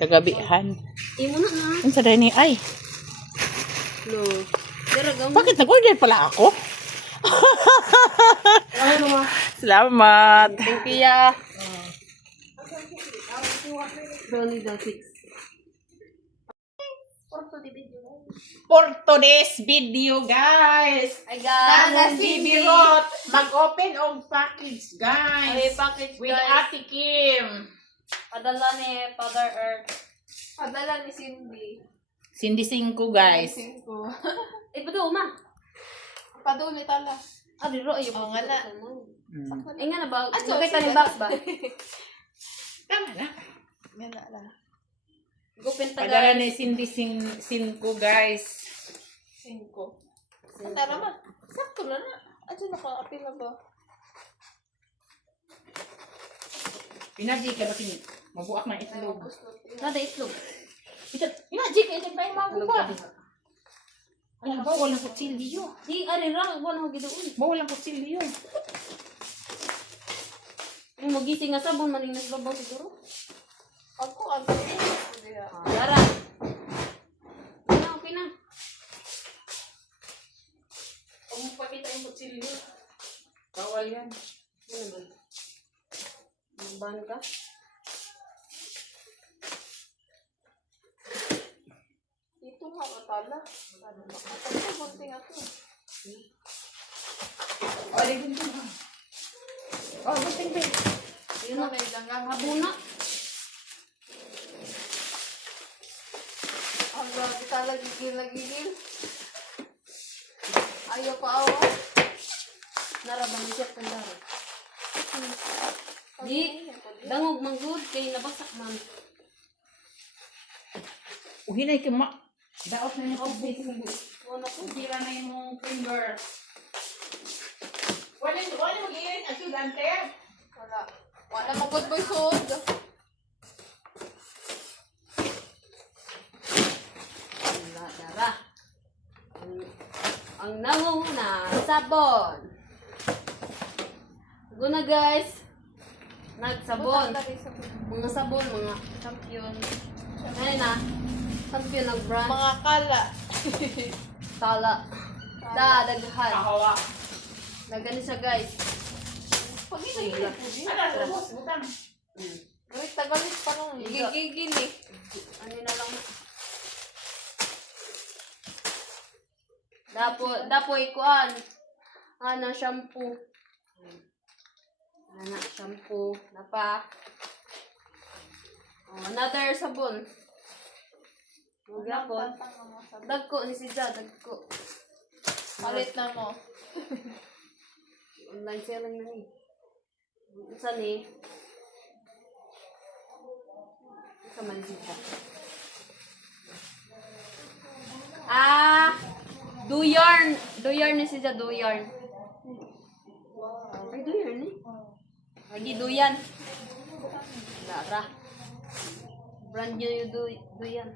Kagabihan. Imo na na. Ang sa ni ay. No. Dira gaw. Bakit nag-order pala ako? Salamat. Thank you ya. Brownie daw 6. For today's video, guys. Ay guys, Bibirot. Mag-open og package, guys. Ay package With guys. Ate Kim. Padala ni Father Earth. Padala ni Cindy. Cindy 5, guys. 5. Eh bato ma. Paduli tala. Abi ro ayo. Oo nga na. Ay nga na ba? Ah, so, Nakita ni sige. box ba? Tama na. Yan na lang. Gupin ta Padala guys. ni Cindy 5, guys. 5. Ang tara man. Sakto na na. Ano naka-apil na ba? Pinaji ka ba kini? Mabuak ng itlog. Nada itlog. Pinaji ka itlog na yung mga ba? Alam ba, walang kutsilyo. Di ari ra wala ho giduon. Walang kutsilyo. Ay magising nga sabon maning nasbabaw siguro. Ako, ang tara. Dara. Okay na. Huwag mo pakita yung kutsilyo. Bawal yan. Ano ba? Ban ka? Ito nga matala. Ang bunti nga to. O, ligin ko na. O, gunting ba? Yun na. May dangang Habuna. Ang grabe tala gigil. Ayaw pa awa. Narabang siya kandara. Di. Dangog manggod kay nabasak man. Uhinay ka ma. Daot na yung tubig. Wala ko. Sira na yung finger. Wala mag-iin. Asyudante. Wala. Wala mo good boy sod. Wala dara. Ang nanguna sabon. Guna guys. Nagsabon. Mga sabon, mga champion. Ano na? Champion ng brand. Mga kala. Tala. Daghan. Kahawa. Nagani siya guys. Pag ina Ano, bus, butang. Galit tagalit pa nung Gigigil eh. Ano na lang. Dapo ikuan. Ano, shampoo. Ano, shampoo. Napa. Oh, another sabon. Magapon. Dagko ni si Ja, dagko. Palit na mo. Online selling na ni. Isa ni. Isa man si Ja. Do yarn ni si Ja, do yarn. Ay, do yarn eh. Lagi do yan. Lara. Brand new yung do yan.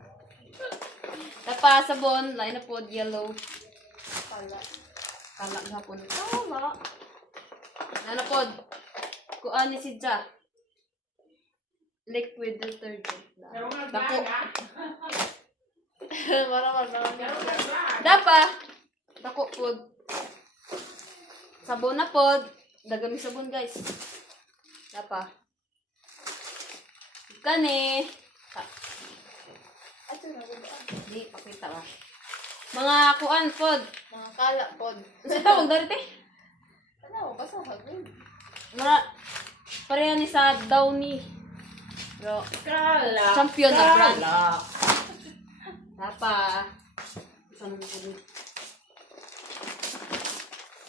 Tapa sabon, lain na po yellow. Kala. Kala gapon. Kala. Ano po? Kuan ni si Ja. Liquid detergent. Dako. Dapa. Dako po. Sabon na po. Dagami sabon guys. Dapa. Kani. Di, pakita ba. Mga kuan pod. Mga kala pod. Kasi tawag dari te. Ano, basta hagin. Mga pareha ni sa Downy. Pero Kala. champion na brand. Kala. Dapa. Saan mo ko?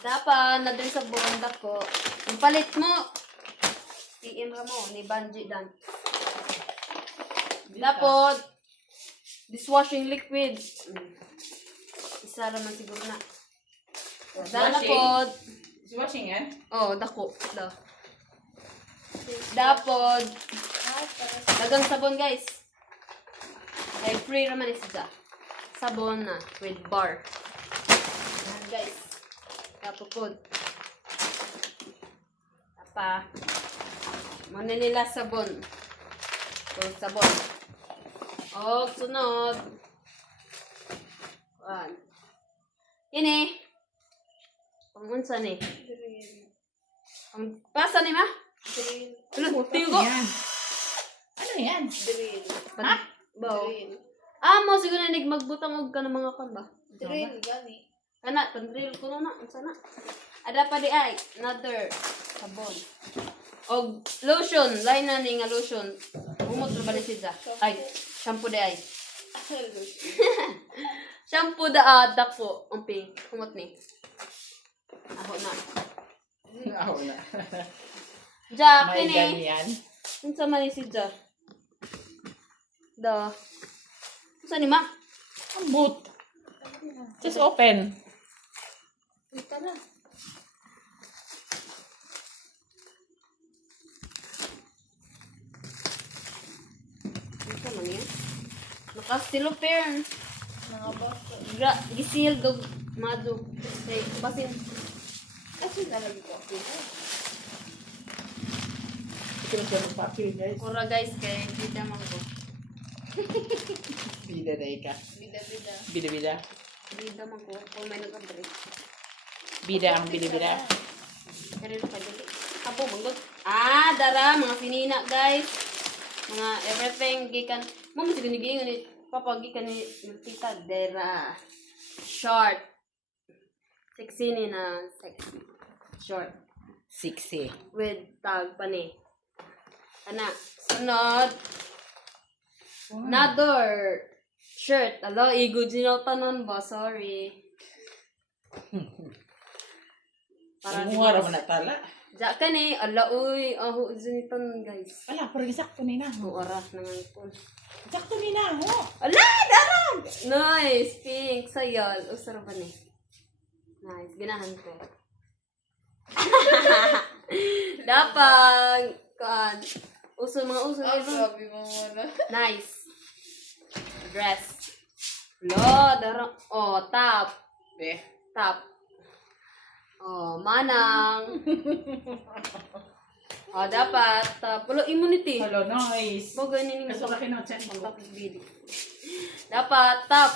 Dapa na din sa buong dako. Yung palit mo. PM ra mo ni Banji dan. Dapat dishwashing liquid. Isa ra man siguro na. Dala pod. Is washing yan? Oh, dako. Dapat dagang sabon guys. Ay free ra man isa. Sabon na with bar. Yan guys. Dapat pod. Apa? Mana nila sabon. O, sabon. O, sunod. Kuan. Ini. Pangunsa ni. Drill. Ang pasa ni ma? Drill. Ano, Ano tigo. yan? Ano yan? Drill. Ha? Bao. Drill. Mo siguro na magbutang og ka ng mga kan ba? Drill, gani. Kana, pandril ko na. Unsa na? Ada pa di ay. Another. Sabon. Og lotion. Lain na ni nga lotion. Umot na ba ni siya? Ay, shampoo di ay. Shampoo da dako. Ang pink. Umot ni. Aho na. Ako na. Ja, May kini. ganyan. Unsa man ni siya? Da. Unsa ni ma? Ang boot. Just open. Ito na. Unsa man yan? Naka-stiloper. Mga basta. Gisil gog madu. Say, basin. Kasi nalagi ko ako. Ito na siya magpapil, guys. Ora guys kay kita man ko. Bida na ka. Bida-bida. Bida-bida. Bida man ko kung may nag-abri. Bida ang bida-bida. Pero pa dili. Apo manggod. Dara mga sinina guys. Mga everything gikan. Mo siguro ni gikan ni papa gikan ni tita dera. Short. Sexy ni na sexy. Short. 60. With tag pa ni. Ana, sunod. Another shirt. Alo, igod tanon ba? Sorry. Ang mga raman na tala. Ja ka ni, ala uy, aho zunitan guys. Wala, parang sakto ni na. Oras nangang pun. Sakto ni na, ho. Ala, darag! Nice, pink, sayal. Usara ba ni? Nice, ganahan ko. Dapat, kan, mga uso Ang nito. sabi mo muna. Nice. Dress. Lo, darang, top. Be. Top. Manang. Dapat, pulo immunity. Hello, nice. Bagay ni Kaso laki ng chan ko. Tapos bili. Dapat, top.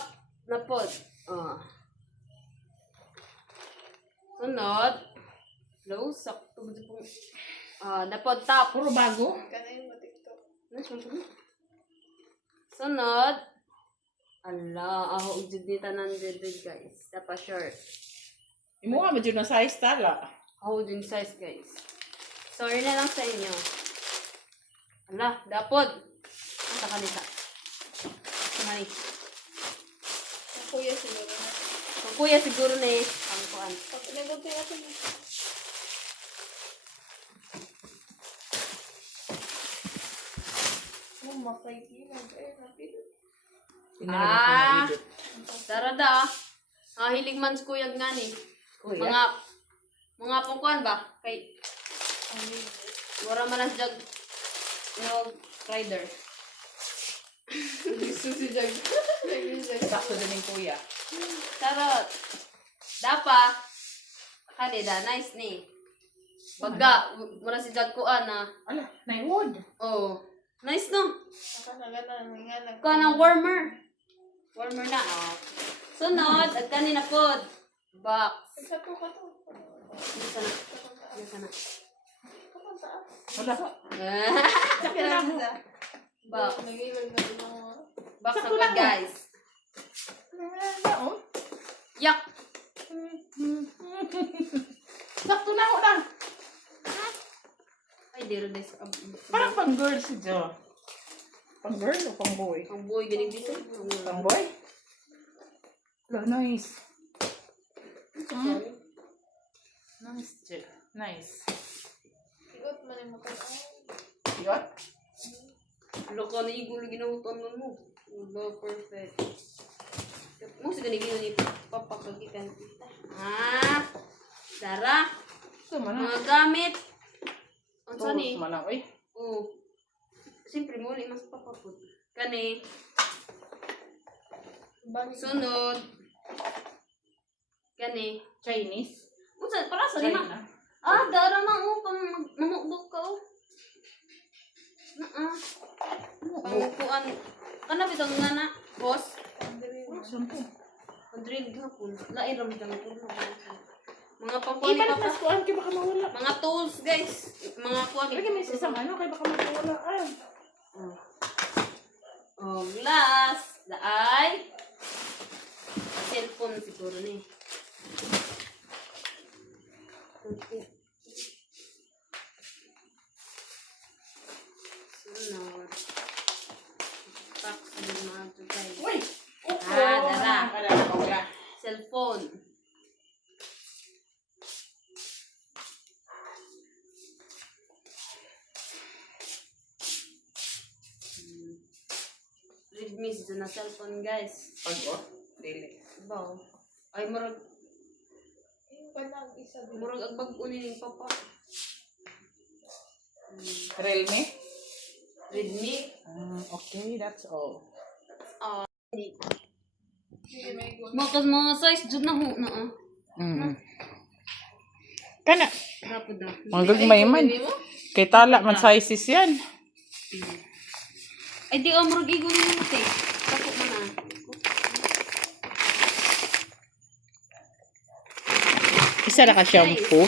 Napod. Sunod. Low, sakto. Napod, top. Puro bago. Kana yung matiktok. Sunod. Ala, ako ujud ni tanan dito guys. Dapat shirt. Imo nga, medyo na size tala. Ako din size guys. Sorry na lang sa inyo. Ala, dapod. Ang sa kanita. Kumani. Ang kuya siguro na. Ang kuya siguro na ang kuan. Pag nagunti natin. Makaikilan. Napili. Darada. Hilig man sa kuyag nga ni. Kuya. Mga pangkuan ba? Kay, wala man ang jag, rider. Susi jag. Sakto din yung kuya. Charot. Dapa. Kanida, nice ni. Baga, mura si jag kuan na. Ala, na-wood. Oh, nice no? Nakakagana. Kuan ng warmer. Warmer na. Sunod, at kanina pod. Box. Sa to ka to. Dito na. Dito na. Kapag taas. Wala. Sakto lang sa. Box. Nagilag na rin mga. Box na Sakto pod lang. guys. Oo. Yak. Sakto na ako na. Ay, di rin guys. Parang pang girl si Jo. Pang girl o pang boy? Ang boy galing dito. Pang boy? Ala, nice. Nice, Jo. Nice. Igot man yung mukha. Yun? Loko na igulo ginautan mo. Wala, perfect. Mo sa ganigino ni papakagikan. Dara. Ito man na. Mga gamit. Ang sani. Ito man na. Uy. Siyempre mo ni mas papapod. Kani. Balik. Sunod. Kani. Chinese? Unsa para sa lima? China? Dara man pang mamukbok ka Pangkuan. Kana bitang nga na, boss? Sampo. Madrid hapon. Lain ram lang ko. Mga pangkuan ni Ibalik Papa. na kuan kay baka mawala. Mga tools, guys. Mga kuan. Lagi may isang ano kay baka mawala. Ay. Oh, glass. Daay. Cellphone siguro ni. Okay. Sunod. Box din mga ito, guys. Uy. Dara. Cellphone. Redmi sa na cellphone, guys. Pag-o? Dili. Baw. Ay, murag Yung pa lang isa din. murag ang bag-o ni Papa. Realme? Redmi. Okay, that's all. Hindi. Hindi may good. Mga size jud na ho na Kana, Dapat da. magagmay man. Kay tala man sizes yan. Ay di murag igon ni mo te. Tako man na. Isa na ka shampoo.